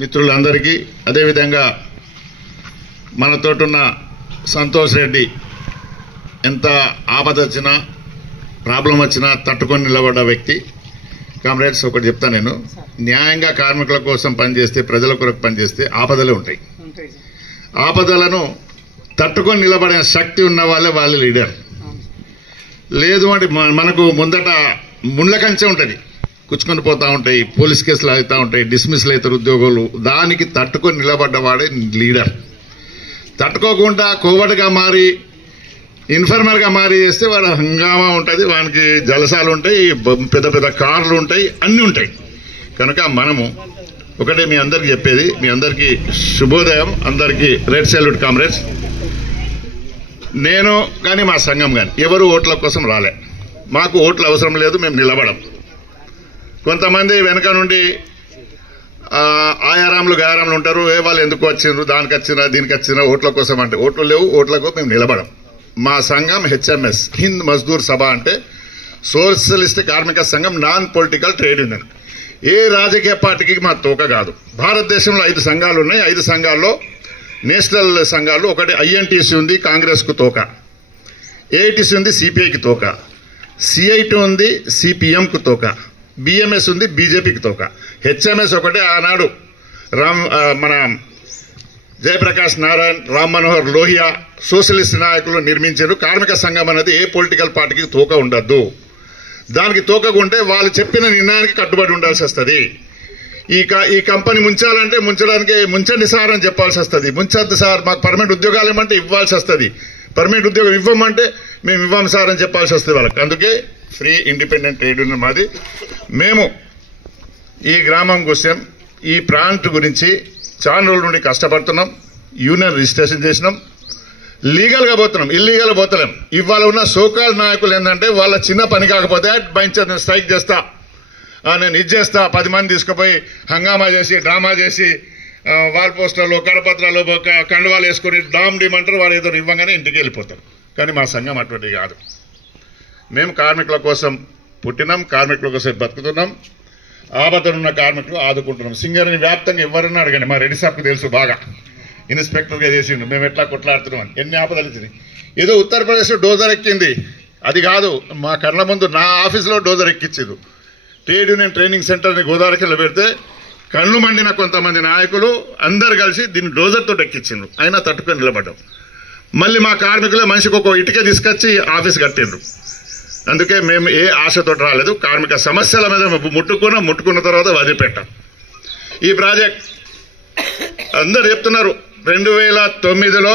మిత్రులందరికీ అదేవిధంగా మనతోటున్న సంతోష్ రెడ్డి ఎంత ఆపద వచ్చినా ప్రాబ్లం వచ్చినా తట్టుకొని నిలబడ్డ వ్యక్తి. కామ్రేడ్స్ ఒకటి చెప్తా, నేను న్యాయంగా కార్మికుల కోసం పనిచేస్తే, ప్రజల కొరకు పనిచేస్తే ఆపదలే ఉంటాయి. ఆపదలను తట్టుకొని నిలబడే శక్తి ఉన్న వాళ్ళే లీడర్. లేదు అంటే మనకు ముందట ముండ్ల కంచె ఉంటుంది, కుచ్చుకొని పోతూ ఉంటాయి, పోలీస్ కేసులు అవుతూ ఉంటాయి, డిస్మిస్లు అవుతారు ఉద్యోగులు. దానికి తట్టుకొని నిలబడ్డవాడే లీడర్. తట్టుకోకుండా కోవటిగా మారి ఇన్ఫర్మర్గా మారి చేస్తే వాడు హంగామా ఉంటుంది, వానికి జలసాలు ఉంటాయి, పెద్ద పెద్ద కార్లు ఉంటాయి, అన్నీ ఉంటాయి. కనుక మనము ఒకటే మీ అందరికీ చెప్పేది, మీ అందరికీ శుభోదయం, అందరికీ రెడ్ సెల్యూట్ కామ్రేడ్స్. నేను కానీ మా సంఘం కానీ ఎవరు ఓట్ల కోసం రాలే. మాకు ఓట్లు అవసరం లేదు, మేము నిలబడం. కొంతమంది వెనక నుండి ఆయారాములు గాయారాములు ఉంటారు, వాళ్ళు ఎందుకు వచ్చిండ్రు, దానికి వచ్చినా దీనికి వచ్చినా ఓట్ల కోసం అంటే ఓట్లు లేవు, ఓట్లకు మేము నిలబడం. మా సంఘం హెచ్ఎంఎస్, హింద్ మజ్దూర్ సభ, అంటే సోషలిస్ట్ కార్మిక సంఘం, నాన్ పొలిటికల్ ట్రేడ్ యూనియన్. ఏ రాజకీయ పార్టీకి మా తోక కాదు. భారతదేశంలో 5 సంఘాలు ఉన్నాయి. 5 సంఘాల్లో నేషనల్ సంఘాలు, ఒకటి ఐఎన్టీసీ ఉంది, కాంగ్రెస్కు తోక. ఏఐటీసీ ఉంది, సిపిఐకి తోక. సిఐటి ఉంది, సిపిఎంకు తోక. బిఎంఎస్ ఉంది, బీజేపీకి తోక. హెచ్ఎంఎస్ ఒకటే ఆనాడు మన జయప్రకాష్ నారాయణ్, రామ్ మనోహర్ లోహియా సోషలిస్ట్ నాయకులు నిర్మించారు. కార్మిక సంఘం అనేది ఏ పొలిటికల్ పార్టీకి తోక ఉండద్దు. దానికి తోకకుంటే వాళ్ళు చెప్పిన నిర్ణయానికి కట్టుబడి ఉండాల్సి వస్తుంది. ఈ కంపెనీ ముంచాలంటే ముంచండి సార్ అని చెప్పాల్సి వస్తుంది. ముంచద్దు సార్, మాకు పర్మనెంట్ ఉద్యోగాలు ఏమంటే ఇవ్వాల్సి వస్తుంది. పర్మనెంట్ ఉద్యోగం ఇవ్వమంటే మేము ఇవ్వం సార్ అని చెప్పాల్సి వస్తుంది వాళ్ళకి. అందుకే ఫ్రీ ఇండిపెండెంట్ ట్రేడ్ యూనియన్ మాది. మేము ఈ గ్రామం కోసం, ఈ ప్రాంట్ గురించి చాలా రోజుల నుండి కష్టపడుతున్నాం. యూనియన్ రిజిస్ట్రేషన్ చేసినాం, లీగల్గా పోతున్నాం, ఇల్లీగల్ పోతలేం. ఇవాళ ఉన్న సోకాల్ నాయకులు ఏంటంటే వాళ్ళ చిన్న పని కాకపోతే నేను స్ట్రైక్ చేస్తా, నేను ఇది చేస్తా, 10 మంది తీసుకుపోయి హంగామా చేసి డ్రామా చేసి వాల్ పోస్టర్లు, కరపత్రాలు, కండువాలు వేసుకొని డామ్ డిమంటారు, వాళ్ళు ఏదో ఇవ్వగానే ఇంటికి వెళ్ళిపోతారు. కానీ మా సంఘం అటువంటిది కాదు. మేము కార్మికుల కోసం పుట్టినాం, కార్మికుల కోసం బతుకుతున్నాం. ఆపదనున్న కార్మికులు ఆదుకుంటున్నాం. సింగరేణి వ్యాప్తంగా ఎవరన్నా అడగండి, మా రెడ్డి సార్కు తెలుసు బాగా, ఇన్స్పెక్టర్గా చేసిండు, మేము ఎట్లా కొట్లాడుతున్నాం, ఎన్ని ఆపదలు వచ్చినాయి. ఏదో ఉత్తరప్రదేశ్లో డోజర్ ఎక్కింది, అది కాదు, మా కళ్ళ ముందు నా ఆఫీసులో డోజర్ ఎక్కించింది. ట్రేడ్ యూనియన్ ట్రైనింగ్ సెంటర్ని గోదావరికిలో పెడితే కళ్ళు మండిన కొంతమంది నాయకులు అందరు కలిసి దీన్ని డోజర్తో ఎక్కించిండ్రు. అయినా తట్టుకొని నిలబడ్డాం. మళ్ళీ మా కార్మికులే మనిషికి ఒక ఇటుక తీసుకొచ్చి ఆఫీస్ కట్టిండ్రు. అందుకే మేము ఏ ఆశతో రాలేదు. కార్మిక సమస్యల మీద ముట్టుకున్న తర్వాత వదిలిపెట్టాం. ఈ ప్రాజెక్ట్ అందరు చెప్తున్నారు, 2009లో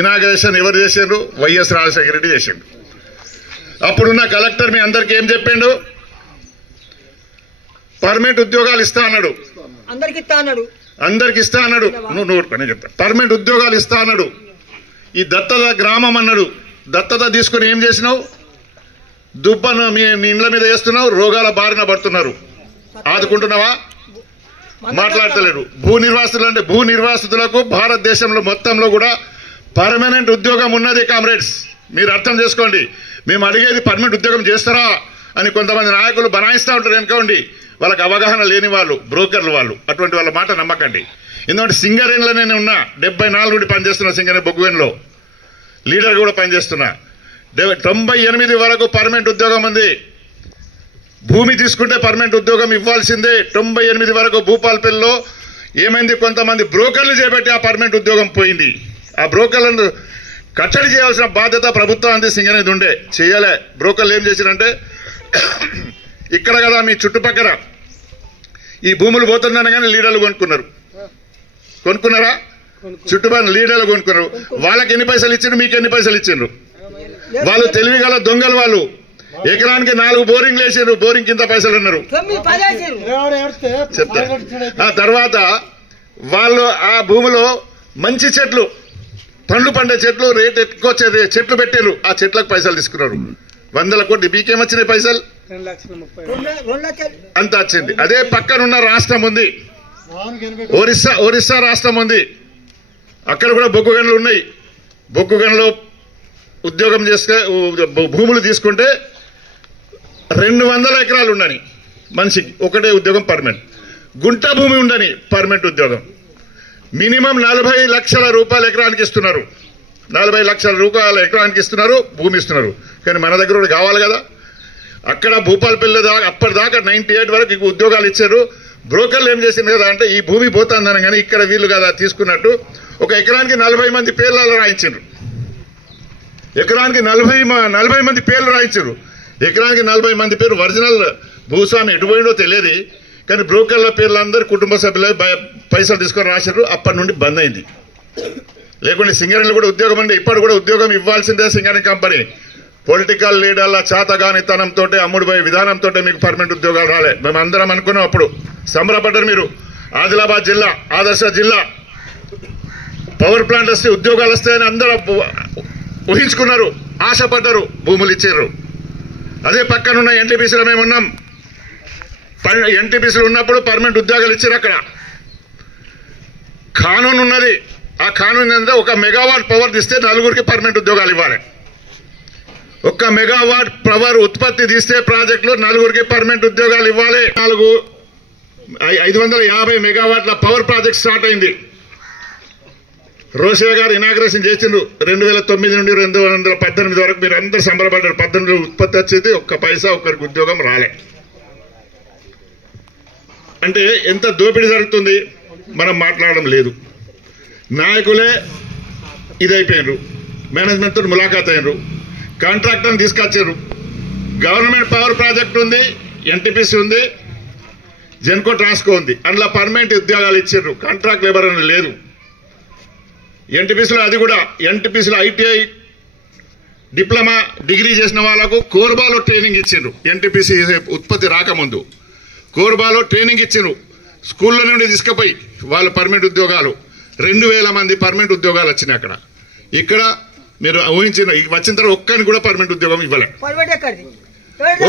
ఇనాగ్రేషన్ ఎవరు చేసిండ్రు? వైఎస్ రాజశేఖర రెడ్డి చేసిండు. అప్పుడున్న కలెక్టర్ మీ అందరికి ఏం చెప్పిండు? పర్మనెంట్ ఉద్యోగాలు ఇస్తా అన్నాడు, అందరికి ఇస్తా అన్నాడు. నువ్వు పని చెప్తా, పర్మనెంట్ ఉద్యోగాలు ఇస్తా అన్నాడు. ఈ దత్తత గ్రామం అన్నాడు. దత్తత తీసుకుని ఏం చేసినావు? దుబ్బను మీ ఇండ్ల మీద వేస్తున్నావు, రోగాల బారిన పడుతున్నారు. ఆదుకుంటున్నావా? మాట్లాడతలేరు. భూ నిర్వాసితులకు భారతదేశంలో మొత్తంలో కూడా పర్మనెంట్ ఉద్యోగం ఉన్నది. కామ్రేడ్స్, మీరు అర్థం చేసుకోండి. మేము అడిగేది పర్మనెంట్ ఉద్యోగం చేస్తారా అని కొంతమంది నాయకులు బనాయిస్తూ ఉంటారు వెనుకోండి. వాళ్ళకి అవగాహన లేని వాళ్ళు, బ్రోకర్లు వాళ్ళు. అటువంటి వాళ్ళ మాట నమ్మకండి. ఎందుకంటే సింగరేణిలో నేను ఉన్నా, 74 నుండి పనిచేస్తున్నా. సింగరేణి బొగ్గువేన్లో లీడర్ కూడా పనిచేస్తున్నా. 98 వరకు పర్మనెంట్ ఉద్యోగం ఉంది. భూమి తీసుకుంటే పర్మనెంట్ ఉద్యోగం ఇవ్వాల్సిందే. 98 వరకు భూపాల్పల్లిలో ఏమైంది? కొంతమంది బ్రోకర్లు చేపట్టి ఆ పర్మనెంట్ ఉద్యోగం పోయింది. ఆ బ్రోకర్లను కట్టడి చేయాల్సిన బాధ్యత ప్రభుత్వానికి సింగరేణి ఉండే, చేయలే. బ్రోకర్లు ఏం చేశారంటే, ఇక్కడ కదా మీ చుట్టుపక్కల ఈ భూములు పోతుందని కానీ లీడర్లు కొనుక్కున్నారా? చుట్టుపక్కల లీడర్లు కొనుక్కున్నారు. వాళ్ళకి ఎన్ని పైసలు ఇచ్చిండ్రు, మీకు ఎన్ని పైసలు ఇచ్చిండ్రు? వాళ్ళు తెలివిగల దొంగలు. వాళ్ళు ఎకరానికి 4 బోరింగ్లు వేసారు, బోరింగ్ కింద పైసలు అన్నారు. చెప్తా. ఆ తర్వాత వాళ్ళు ఆ భూమిలో మంచి చెట్లు, పండ్లు పండే చెట్లు, రేట్ ఎక్కువ చెట్లు పెట్టారు. ఆ చెట్లకు పైసలు తీసుకున్నారు. 100 కోట్లు. మీకేమొచ్చినాయి పైసలు? 2,00,000 అంత వచ్చింది. అదే పక్కనున్న రాష్ట్రం ఉంది, ఒరిస్సా రాష్ట్రం ఉంది. అక్కడ కూడా బొగ్గు గనులు ఉన్నాయి. బొగ్గు గనులు ఉద్యోగం చేస్తే భూములు తీసుకుంటే 200 ఎకరాలు ఉండని మనిషికి ఒకటే ఉద్యోగం పర్మనెంట్. గుంట భూమి ఉండని పర్మనెంట్ ఉద్యోగం. మినిమం 40 లక్షల రూపాయలు ఎకరానికి ఇస్తున్నారు. 40 లక్షల రూపాయలు ఎకరానికి ఇస్తున్నారు, భూమి ఇస్తున్నారు. కానీ మన దగ్గర కూడా కావాలి కదా. అక్కడ భూపాలపల్లి దాకా అప్పటిదాకా 98 వరకు ఉద్యోగాలు ఇచ్చారు. బ్రోకర్లు ఏం చేసింది కదా అంటే ఈ భూమి పోతుందని కానీ ఇక్కడ వీళ్ళు కదా తీసుకున్నట్టు ఒక ఎకరానికి 40 మంది పేర్లలో రాయించారు. ఎకరానికి 40 మంది పేర్లు రాయించారు. ఎకరానికి 40 మంది పేరు ఒరిజినల్ భూస్వామి ఎటుపోయిందో తెలియదు. కానీ బ్రోకర్ల పేర్లు అందరూ కుటుంబ సభ్యులు పైసలు తీసుకొని రాశారు. అప్పటి నుండి బంద్ అయింది. లేకుంటే సింగరేణిలో కూడా ఉద్యోగం అంటే ఇప్పటి కూడా ఉద్యోగం ఇవ్వాల్సిందే సింగరేణి కంపెనీ. పొలిటికల్ లీడర్ల చాతగానితనంతో అమ్ముడుపోయే విధానంతో మీకు పర్మనెంట్ ఉద్యోగాలు రాలే. మేము అందరం అనుకున్నాం. అప్పుడు సంబరపడ్డారు మీరు. ఆదిలాబాద్ జిల్లా ఆదర్శ జిల్లా, పవర్ ప్లాంట్ వస్తే ఉద్యోగాలు వస్తాయని అందరూ ఊహించుకున్నారు, ఆశపడ్డారు, భూములు ఇచ్చారు. అదే పక్కనున్న ఎన్టీపీసీలో మేము ఉన్నాం. ఎన్టీపీసీలో ఉన్నప్పుడు పర్మనెంట్ ఉద్యోగాలు ఇచ్చారు. అక్కడ కానూన్ ఉన్నది. ఆ కానూన్ ఏంటంటే 1 మెగావాట్ పవర్ తీస్తే 4గురికి పర్మనెంట్ ఉద్యోగాలు ఇవ్వాలి. 1 మెగావాట్ పవర్ ఉత్పత్తి తీస్తే ప్రాజెక్టులో 4గురికి పర్మనెంట్ ఉద్యోగాలు ఇవ్వాలి. 550 మెగావాట్ల పవర్ ప్రాజెక్ట్ స్టార్ట్ అయింది. రోషయ్య గారు ఇనాగ్రేషన్ చేసిండ్రు. 2009 నుండి 2018 వరకు మీరు అందరూ సంబరపడ్డారు. 18 ఉత్పత్తి వచ్చేది, 1 పైసా ఒకరికి ఉద్యోగం రాలే. అంటే ఎంత దోపిడీ జరుగుతుంది మనం మాట్లాడడం లేదు. నాయకులే ఇదైపోయినారు, మేనేజ్మెంట్ తోటి ములాఖాత్ అయినరు, కాంట్రాక్టర్ని తీసుకొచ్చారు. గవర్నమెంట్ పవర్ ప్రాజెక్ట్ ఉంది, ఎన్టీపీసీ ఉంది, జెన్కో ట్రాన్స్కో ఉంది. అందులో పర్మనెంట్ ఉద్యోగాలు ఇచ్చారు. కాంట్రాక్ట్ లేబర్ అని లేదు. ఎన్టీపీసీలో అది కూడా ఎన్టీపీసీలో ఐటీఐ డిప్లొమా డిగ్రీ చేసిన వాళ్ళకు కోర్బాలో ట్రైనింగ్ ఇచ్చిండ్రు. ఎన్టీపీసీ ఉత్పత్తి రాకముందు కోర్బాలో ట్రైనింగ్ ఇచ్చిండ్రు. స్కూల్లో నుండి తీసుకుపోయి వాళ్ళ పర్మనెంట్ ఉద్యోగాలు 2000 మంది పర్మనెంట్ ఉద్యోగాలు వచ్చినాయి. అక్కడ ఇక్కడ మీరు ఊహించిన వచ్చిన తర్వాత ఒక్కరికి కూడా పర్మనెంట్ ఉద్యోగం ఇవ్వలే.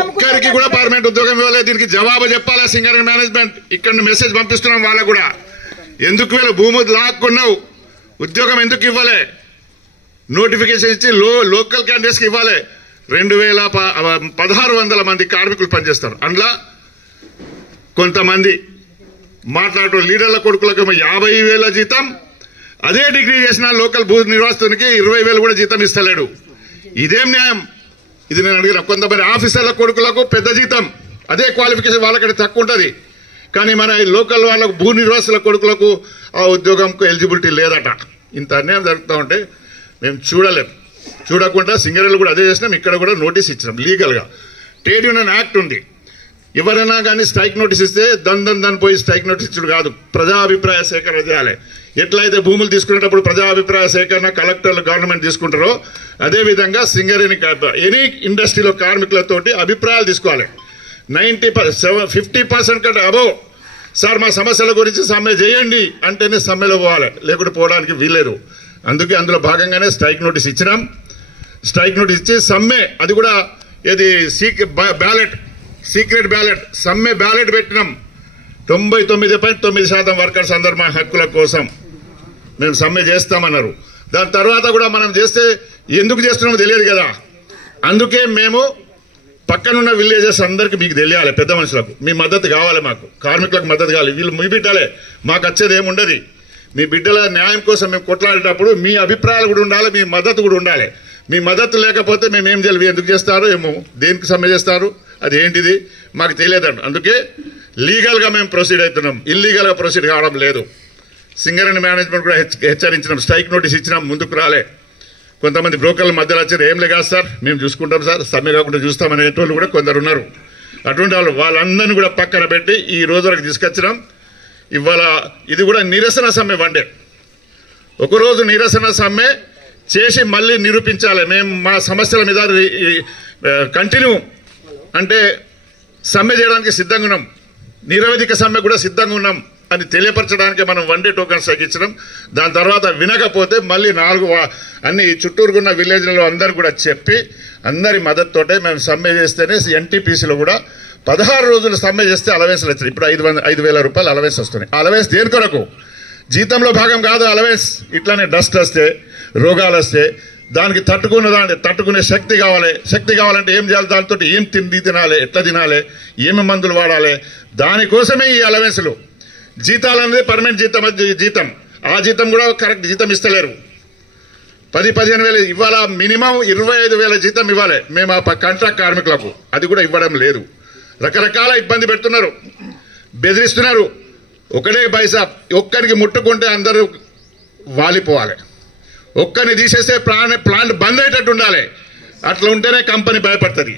ఒక్కరికి కూడా పర్మనెంట్ ఉద్యోగం ఇవ్వలే. దీనికి జవాబు చెప్పాలా సింగరేణి మేనేజ్మెంట్. ఇక్కడ మెసేజ్ పంపిస్తున్నాం వాళ్ళకు కూడా. ఎందుకు వీళ్ళ భూమి లాక్కున్నావు, ఉద్యోగం ఎందుకు ఇవ్వలే? నోటిఫికేషన్ ఇచ్చి లోకల్ క్యాండిడేట్స్కి ఇవ్వాలి. 1600 మంది కార్మికులు పనిచేస్తారు. అందులో కొంతమంది మాట్లాడే లీడర్ల కొడుకులకు 50,000 జీతం, అదే డిగ్రీ చేసిన లోకల్ భూ నిర్వాసితునికి 20,000 కూడా జీతం ఇస్తలేడు. ఇదేం న్యాయం? ఇది నేను అడిగిన. కొంతమంది ఆఫీసర్ల కొడుకులకు పెద్ద జీతం, అదే క్వాలిఫికేషన్ వాళ్ళకంటే తక్కువ ఉంటుంది. కానీ మన లోకల్ వాళ్ళకు భూ నిర్వాసుల కొడుకులకు ఆ ఉద్యోగంకు ఎలిజిబిలిటీ లేదట. ఇంత అన్యాయం జరుగుతూ ఉంటే మేము చూడలేం. చూడకుండా సింగరేణిలో కూడా అదే చేసినాం. ఇక్కడ కూడా నోటీస్ ఇచ్చినాం లీగల్గా. ట్రేడ్ యూనియన్ యాక్ట్ ఉంది. ఎవరైనా కానీ స్ట్రైక్ నోటీస్ ఇస్తే దాన్ని పోయి స్ట్రైక్ నోటీస్ ఇచ్చుడు కాదు, ప్రజాభిప్రాయ సేకరణ చేయాలి. ఎట్లయితే భూములు తీసుకునేటప్పుడు ప్రజాభిప్రాయ సేకరణ కలెక్టర్లు గవర్నమెంట్ తీసుకుంటారో అదేవిధంగా సింగరేణి ఎనీ ఇండస్ట్రీలో కార్మికులతోటి అభిప్రాయాలు తీసుకోవాలి. 50% కంటే అబోవ్ సార్ మా సమస్యల గురించి సమ్మె చేయండి అంటేనే సమ్మెలో పోవాలి, లేకుంటే పోవడానికి వీల్లేదు. అందుకే అందులో భాగంగానే స్ట్రైక్ నోటీస్ ఇచ్చినాం. స్ట్రైక్ నోటీస్ ఇచ్చి సమ్మె, అది కూడా ఇది సీక్రెట్ బ్యాలెట్ సమ్మె బ్యాలెట్ పెట్టినాం. 99.9% వర్కర్స్ అందరు మా హక్కుల కోసం మేము సమ్మె చేస్తామన్నారు. దాని తర్వాత కూడా మనం చేస్తే ఎందుకు చేస్తున్నామో తెలియదు కదా. అందుకే మేము పక్కనున్న విలేజెస్ అందరికీ మీకు తెలియాలి, పెద్ద మనుషులకు మీ మద్దతు కావాలి, మాకు కార్మికులకు మద్దతు కావాలి. వీళ్ళు మీ బిడ్డలే, మాకు వచ్చేది ఏముండదు. మీ బిడ్డల న్యాయం కోసం మేము కొట్లాడేటప్పుడు మీ అభిప్రాయాలు కూడా ఉండాలి, మీ మద్దతు కూడా ఉండాలి. మీ మద్దతు లేకపోతే మేము ఏం చేయాలి? ఎందుకు చేస్తారు ఏమో, దేనికి సమ్మె చేస్తారు, అది ఏంటిది మాకు తెలియదండి. అందుకే లీగల్గా మేము ప్రొసీడ్ అవుతున్నాం, ఇల్లీగల్గా ప్రొసీడ్ కావడం లేదు. సింగరేణి మేనేజ్మెంట్ కూడా హెచ్చరించినాం, స్ట్రైక్ నోటీస్ ఇచ్చినాం, ముందుకు రాలే. కొంతమంది బ్రోకర్ల మధ్యలో వచ్చారు, ఏం లేదు సార్ మేము చూసుకుంటాం సార్, సమ్మె కాకుండా చూస్తామనేటోళ్ళు కూడా కొందరు ఉన్నారు. అటువంటి వాళ్ళందరినీ కూడా పక్కన పెట్టి ఈ రోజు వరకు తీసుకొచ్చినాం. ఇవాళ ఇది కూడా నిరసన సమ్మె వండే. ఒకరోజు నిరసన సమ్మె చేసి మళ్ళీ నిరూపించాలి మేము మా సమస్యల మీద కంటిన్యూ అంటే సమ్మె చేయడానికి సిద్ధంగా ఉన్నాం, నిరవధిక సమ్మె కూడా సిద్ధంగా ఉన్నాం అని తెలియపరచడానికి మనం 1 డే టోకన్స్ తగ్గించడం. దాని తర్వాత వినకపోతే మళ్ళీ 4 అన్ని చుట్టూరుకున్న విలేజ్లలో అందరు కూడా చెప్పి అందరి మద్దతుతోటే మేము సమ్మె చేస్తేనే ఎన్టీపీసీలో కూడా 16 రోజులు సమ్మె చేస్తే అలవెన్స్లు వచ్చాయి. ఇప్పుడు 5,000 రూపాయలు అలవెన్స్ వస్తున్నాయి. అలవెన్స్ దేని కొరకు? జీతంలో భాగం కాదు అలవెన్స్. ఇట్లానే డస్ట్ వస్తే, రోగాలు వస్తే దానికి తట్టుకునే శక్తి కావాలి. శక్తి కావాలంటే ఏం చేయాలి? దానితో ఏం తినాలి, ఎట్లా తినాలి, ఏమి మందులు వాడాలి, దానికోసమే ఈ అలవెన్స్లు. జీతాలు అనేది పర్మనెంట్ జీతం ఆ జీతం కూడా కరెక్ట్ జీతం ఇస్తలేరు. 10-15 వేలు ఇవ్వాలా, మినిమం 25,000 జీతం ఇవ్వాలి మేము ఆ కాంట్రాక్ట్ కార్మికులకు, అది కూడా ఇవ్వడం లేదు. రకరకాల ఇబ్బంది పెడుతున్నారు, బెదిరిస్తున్నారు. ఒకటే పైసా, ఒక్కరికి ముట్టుకుంటే అందరూ వాలిపోవాలి, ఒక్కరిని తీసేస్తే ప్లాంట్ బంద్ అయ్యేటట్టు ఉండాలి. అట్లా ఉంటేనే కంపెనీ భయపడుతుంది.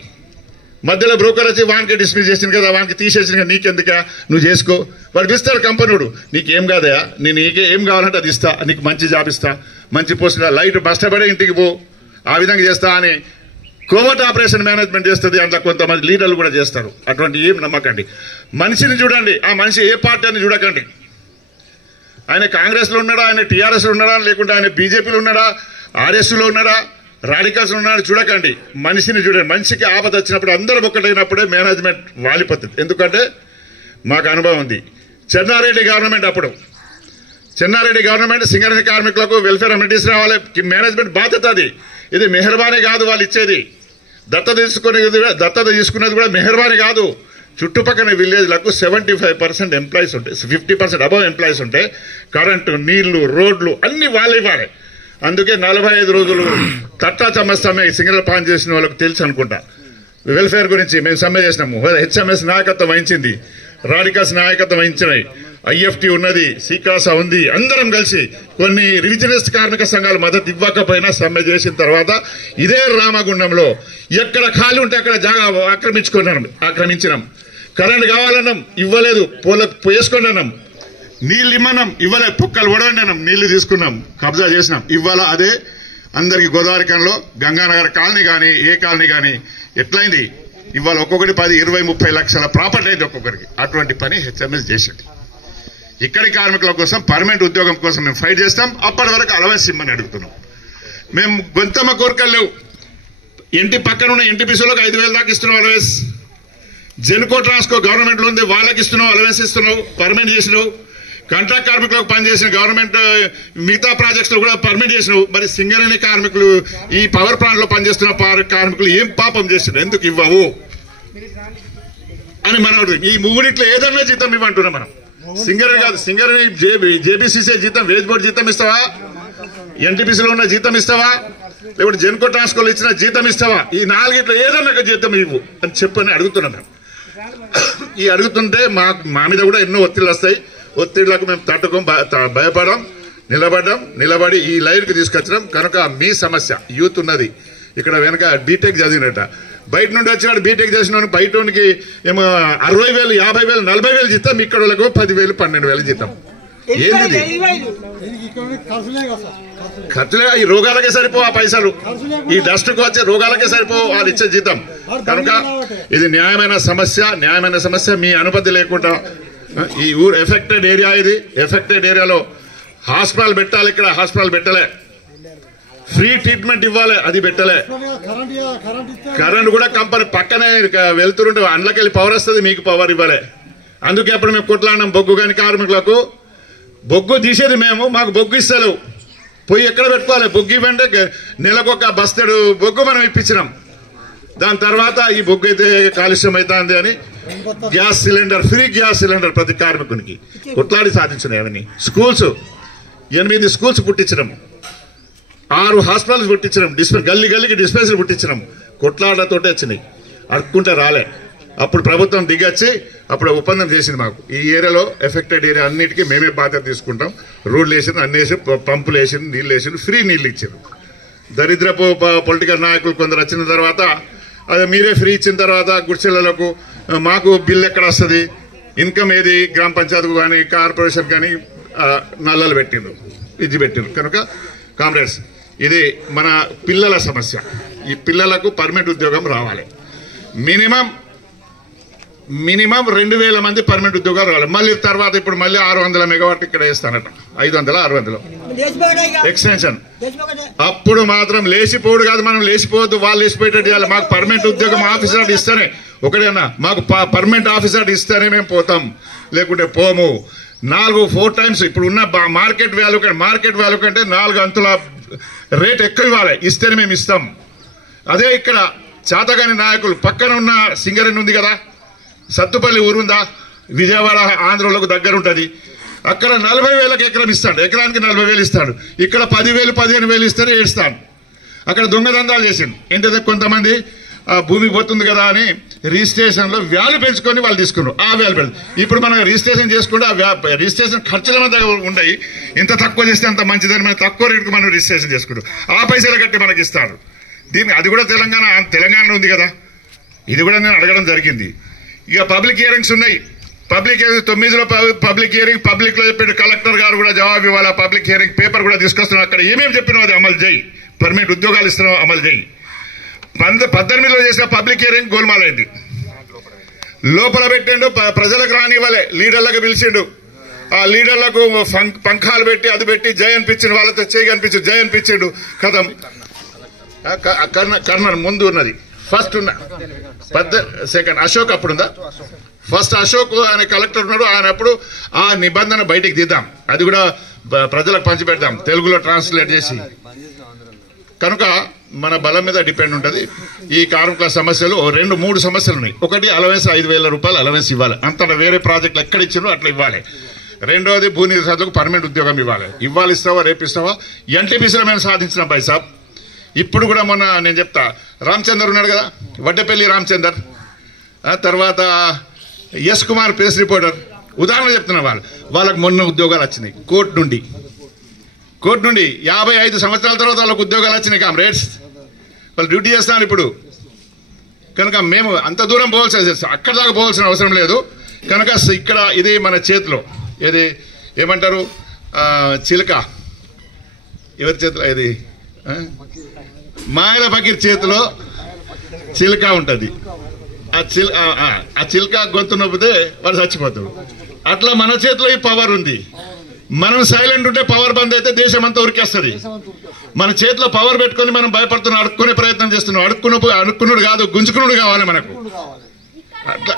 మధ్యలో బ్రోకర్ వచ్చి వానికి డిస్మిస్ చేసింది కదా, వానికి తీసేసింది కదా, నీకెందుకా నువ్వు చేసుకో, వాడు ఇస్తాడు కంపెనీడు. నీకేం కాదయా, నేను నీకే ఏం కావాలంటే అది ఇస్తా, నీకు మంచి జాబ్ ఇస్తా, మంచి పోస్ట్, లైట్ కష్టపడే ఇంటికి పో, ఆ విధంగా చేస్తా అని కోవర్ట్ ఆపరేషన్ మేనేజ్మెంట్ చేస్తుంది. అందులో కొంతమంది లీడర్లు కూడా చేస్తారు. అటువంటి ఏం నమ్మకండి. మనిషిని చూడండి, ఆ మనిషి ఏ పార్టీ అని చూడకండి. ఆయన కాంగ్రెస్లో ఉన్నాడా, ఆయన టీఆర్ఎస్లో ఉన్నాడా, లేకుంటే ఆయన బీజేపీలో ఉన్నాడా, ఆర్ఎస్లో ఉన్నాడా, రాడికల్స్ ఉన్నాడా చూడకండి. మనిషిని చూడండి. మనిషికి ఆపద వచ్చినప్పుడు అందరం ఒక్కటైనప్పుడే మేనేజ్మెంట్ వాలిపోతుంది. ఎందుకంటే మాకు అనుభవం ఉంది. చెన్నారెడ్డి గవర్నమెంట్ అప్పుడు, చెన్నారెడ్డి గవర్నమెంట్ సింగరేణి కార్మికులకు వెల్ఫేర్ అమ్యూనిటీస్ రావాలి, మేనేజ్మెంట్ బాధ్యత అది. ఇది మెహర్బానీ కాదు వాళ్ళు ఇచ్చేది. దత్తత తీసుకున్నది కూడా మెహర్బానీ కాదు. చుట్టుపక్కల విలేజ్లకు 75% ఎంప్లాయీస్ ఉంటాయి, 50% అబవ్ ఎంప్లాయీస్ ఉంటాయి. కరెంటు, నీళ్లు, రోడ్లు అన్ని వాళ్ళు ఇవ్వాలి. అందుకే 45 రోజులు తట్టా చమ్మస్ సమ్మె సింగరేణి పని చేసిన వాళ్ళకి తెలుసు అనుకుంటా. వెల్ఫేర్ గురించి మేము సమ్మె చేసినాము. హెచ్ఎంఎస్ నాయకత్వం వహించింది, రాడికల్స్ నాయకత్వం వహించినాయి, ఐఎఫ్టీ ఉన్నది, సీకాసా ఉంది. అందరం కలిసి కొన్ని రివిజనిస్ట్ కార్మిక సంఘాలు మద్దతు ఇవ్వకపోయినా సమ్మె చేసిన తర్వాత ఇదే రామగుండంలో ఎక్కడ ఖాళీ ఉంటే అక్కడ జాగా ఆక్రమించినాం. కరెంట్ కావాలన్నాం, ఇవ్వలేదు, వేసుకున్నాం. నీళ్ళు ఇమ్మన్నాం, ఇవ్వలే, పుక్కలు ఒడవన్నాం, నీళ్లు తీసుకున్నాం, కబ్జా చేసినాం. ఇవ్వాల అదే అందరికి గోదావరి కన్లో గంగానగర్ కాలనీ కానీ ఏ కాలనీ కానీ ఎట్లయింది. ఇవాళ ఒక్కొక్కటి 10, 20, 30 లక్షల ప్రాపర్టీ అయింది ఒక్కొక్కరికి. అటువంటి పని హెచ్ఎంఎస్ చేసింది. ఇక్కడి కార్మికుల కోసం పర్మనెంట్ ఉద్యోగం కోసం మేము ఫైట్ చేస్తాం. అప్పటి వరకు అలవెన్స్ ఇమ్మని అడుగుతున్నాం. మేము గొంతమ్మ కోరికలు లేవు. ఇంటి పక్కన ఉన్న ఎన్టీపీసీలోకి 5,000 దాకా ఇస్తున్నాం అలవెన్స్. జెన్కో ట్రాన్స్కో గవర్నమెంట్లో ఉంది, వాళ్ళకి ఇస్తున్నావు, అలవెన్స్ ఇస్తున్నావు, పర్మనెంట్ చేసినావు. కాంట్రాక్ట్ కార్మికులకు పనిచేసిన గవర్నమెంట్ మిగతా ప్రాజెక్ట్స్ లో కూడా పర్మిట్ చేసినావు. మరి సింగరేణి కార్మికులు, ఈ పవర్ ప్లాంట్ లో పనిచేస్తున్న కార్మికులు ఏం పాపం చేసినారు, ఎందుకు ఇవ్వవు అని మనం ఈ మూడిట్లో ఏదన్నా జీతం ఇవ్వంటున్నాం మనం. సింగరేణి కాదు, సింగరేణి జేబీసీసీ జీతం, వేజ్ బోర్డు జీతం ఇస్తావా, ఎన్టీపీసీలో ఉన్న జీతం ఇస్తావా, లేకుంటే జెన్కో ట్రాన్స్కోలో ఇచ్చిన జీతం ఇస్తావా, ఈ 4 ఏదన్నా జీతం ఇవ్వు అని చెప్పని అడుగుతున్నాం మేము. ఈ అడుగుతుంటే మా మీద కూడా ఎన్నో ఒత్తిళ్ళు వస్తాయి. ఒత్తిళ్లకు మేము తట్టుకోం, భయపడం, నిలబడి ఈ లైన్కి తీసుకొచ్చినాం. కనుక మీ సమస్య యూత్ ఉన్నది ఇక్కడ వెనక బీటెక్ చదివినట్ట, బయట నుండి వచ్చినాడు బీటెక్ చేసిన బయటకి ఏమో 60,000, 50,000, 40,000 జీతం, ఇక్కడ వాళ్ళకు 10,000, 12,000 జీతం. ఏంది ఖర్చులే, ఈ రోగాలకే సరిపో ఆ పైసలు, ఈ డస్ట్కు వచ్చే రోగాలకే సరిపో వాళ్ళు ఇచ్చే జీతం. కనుక ఇది న్యాయమైన సమస్య. మీ అనుమతి లేకుండా ఈ ఊరు ఎఫెక్టెడ్ ఏరియా, ఇది ఎఫెక్టెడ్ ఏరియాలో హాస్పిటల్ పెట్టాలి. ఇక్కడ హాస్పిటల్ పెట్టలే, ఫ్రీ ట్రీట్మెంట్ ఇవ్వాలి, అది పెట్టలే. కరెంట్ కూడా కంపెనీ పక్కనే వెళ్తుంటే అండ్లకెళ్ళి పవర్ వస్తుంది, మీకు పవర్ ఇవ్వలే. అందుకే అప్పుడు మేము కొట్లాడినాం. బొగ్గు కాని కార్మికులకు బొగ్గు తీసేది మేము, మాకు బొగ్గు ఇస్తలేవు, పోయి ఎక్కడ పెట్టుకోవాలి, బొగ్గు ఇవ్వండి. నెలకొక బస్తడు బొగ్గు మనం ఇప్పించినాం. దాని తర్వాత ఈ బొగ్గు అయితే కాలుష్యం అవుతుంది అని gas cylinder, free gas cylinder ప్రతి కార్మికునికి కొట్లాడి సాధించినాయి. అవన్నీ స్కూల్స్, 8 స్కూల్స్ పుట్టించడం, 6 హాస్పిటల్స్ పుట్టించడం, గల్లీకి డిస్పెన్సరీ పుట్టించడం. కొట్లాడతోటే వచ్చినాయి, అడుక్కుంటే రాలే. అప్పుడు ప్రభుత్వం దిగొచ్చి అప్పుడు ఒప్పందం చేసింది మాకు. ఈ ఏరియాలో ఎఫెక్టెడ్ ఏరియా అన్నిటికీ మేమే బాధ్యత తీసుకుంటాం. రోడ్లు వేసింది, అన్ని వేసి, పంపులు వేసింది, నీళ్ళు వేసింది, ఫ్రీ నీళ్ళు ఇచ్చారు. దరిద్రపు పొలిటికల్ నాయకులు కొందరు వచ్చిన తర్వాత అది మీరే ఫ్రీ ఇచ్చిన తర్వాత గుడిసెలకు మాకు బిల్ ఎక్కడ వస్తుంది, ఇన్కమ్ ఏది, గ్రామ పంచాయతీకు కానీ కార్పొరేషన్ కానీ నల్లలు పెట్టిండ్రు, ఇది పెట్టిండ్రు. కనుక కామ్రేడ్స్, ఇది మన పిల్లల సమస్య. ఈ పిల్లలకు పర్మనెంట్ ఉద్యోగం రావాలి. మినిమం 2,000 మంది పర్మనెంట్ ఉద్యోగాలు రావాలి. మళ్ళీ తర్వాత ఇప్పుడు మళ్ళీ 600 మెగావాట్ ఇక్కడ వేస్తానట, 500, 600 ఎక్స్టెన్షన్. అప్పుడు మాత్రం లేచిపోడు కాదు, మనం లేచిపోవద్దు, వాళ్ళు లేచిపోయేటట్టు చేయాలి. మాకు పర్మనెంట్ ఉద్యోగం ఆఫీసర్ ఇస్తేనే, ఒకటేనా మాకు పర్మనెంట్ ఆఫీసర్ ఇస్తేనే మేము పోతాం, లేకుంటే పోము. 4 టైమ్స్ ఇప్పుడు ఉన్న మార్కెట్ వాల్యూ కంటే 4 అంతుల రేట్ ఎక్కువ ఇవ్వాలి, ఇస్తేనే మేము ఇస్తాం. అదే ఇక్కడ చేతగాని నాయకులు, పక్కన ఉన్న సింగరేణి ఉంది కదా, సత్తుపల్లి ఊరుందా, విజయవాడ ఆంధ్రలోకి దగ్గర ఉంటుంది. అక్కడ 40,000 ఎకరం ఇస్తాడు, ఎకరానికి 40,000 ఇస్తాడు. ఇక్కడ 10,000 15,000 ఇస్తేనే ఏడుస్తాడు. అక్కడ దొంగదందాలు చేసిండు. ఏంటంటే కొంతమంది భూమి పోతుంది కదా అని రిజిస్ట్రేషన్లో వ్యాలు పెంచుకొని వాళ్ళు తీసుకున్నారు. ఆ వ్యాలు పెంచు ఇప్పుడు మనం రిజిస్ట్రేషన్ చేసుకుంటే ఆ రిజిస్ట్రేషన్ ఖర్చుల మధ్య ఉండయి. ఇంత తక్కువ చేస్తే అంత మంచిదని మనం తక్కువ రేటుకు మనం రిజిస్ట్రేషన్ చేసుకుంటాం. ఆ పైసలు కట్టి మనకి ఇస్తారు. దీనికి అది కూడా తెలంగాణలో ఉంది కదా. ఇది కూడా నేను అడగడం జరిగింది. ఇక పబ్లిక్ హియరింగ్స్ ఉన్నాయి. పబ్లిక్ హియరింగ్ 9లో పబ్లిక్ హియరింగ్ పబ్లిక్ లో చెప్పాడు. కలెక్టర్ గారు కూడా జవాబు ఇవ్వాలి. పబ్లిక్ హియరింగ్ పేపర్ కూడా తీసుకొస్తున్నాం. అక్కడ ఏమేమి చెప్పినావు అది అమలు చేయి. పర్మనెంట్ ఉద్యోగాలు ఇస్తున్నాం అమలు చేయి. 18లో చేసిన పబ్లిక్ హియరింగ్ గోల్మాలైంది. లోపల పెట్టిండు, ప్రజలకు రానివ్వలే, లీడర్లకు పిలిచిండు. ఆ లీడర్లకు పంఖాలు పెట్టి అది పెట్టి జై అనిపించిండు. వాళ్ళతో చేయి అనిపించిండు, జై అనిపించిండు. కథం కర్నర్ ముందు ఉన్నది ఫస్ట్ ఉన్న సెకండ్ అశోక్ అప్పుడుందా? ఫస్ట్ అశోక్ అనే కలెక్టర్ ఉన్నాడు. ఆయన అప్పుడు ఆ నిబంధన బయటికి తీద్దాం, అది కూడా ప్రజలకు పంచిపెడదాం తెలుగులో ట్రాన్స్లేట్ చేసి. కనుక మన బలం మీద డిపెండ్ ఉంటుంది. ఈ కార్మికుల సమస్యలు 2-3 సమస్యలు ఉన్నాయి. ఒకటి అలవెన్స్ 5,000 రూపాయలు అలవెన్స్ ఇవ్వాలి. అంత వేరే ప్రాజెక్టులు ఎక్కడ ఇచ్చినో అట్లా ఇవ్వాలి. రెండోది భూని సాధులకు పర్మనెంట్ ఉద్యోగం ఇవ్వాలి. ఇస్తావా రేపు ఇస్తావా? ఎన్టీపీసీలో మేము సాధించినాం భాయ్ సాబ్. ఇప్పుడు కూడా మొన్న నేను చెప్తా, రామచందర్ ఉన్నాడు కదా, వడ్డేపల్లి రామచందర్, తర్వాత ఎస్ కుమార్ ప్రెస్ రిపోర్టర్, ఉదాహరణ చెప్తున్నా. వాళ్ళకు మొన్న ఉద్యోగాలు వచ్చినాయి కోర్టు నుండి 55 సంవత్సరాల తర్వాత వాళ్ళకు ఉద్యోగాలు వచ్చినాయి. కామ్రేడ్స్ వాళ్ళు డ్యూటీ చేస్తున్నారు ఇప్పుడు. కనుక మేము అంత దూరం పోవాల్సి అక్కడ దాకా పోవాల్సిన అవసరం లేదు. కనుక ఇక్కడ ఇది మన చేతిలో, ఇది ఏమంటారు చిలుక ఎవరి చేతిలో, ఇది మాయల ఫకీర్ చేతిలో చిలుక ఉంటుంది. ఆ చిలుక గొంతు నొప్పితే వాడు చచ్చిపోతాడు. అట్లా మన చేతిలో ఈ పవర్ ఉంది. మనం సైలెంట్ ఉంటే పవర్ బంద్ అయితే దేశం అంతా ఉరికేస్తుంది. మన చేతిలో పవర్ పెట్టుకొని మనం భయపడుతున్నాం, అడుక్కునే ప్రయత్నం చేస్తున్నాం. అడుక్కున్నాడు కాదు, గుంజుకున్నాడు కావాలి మనకు. అట్లా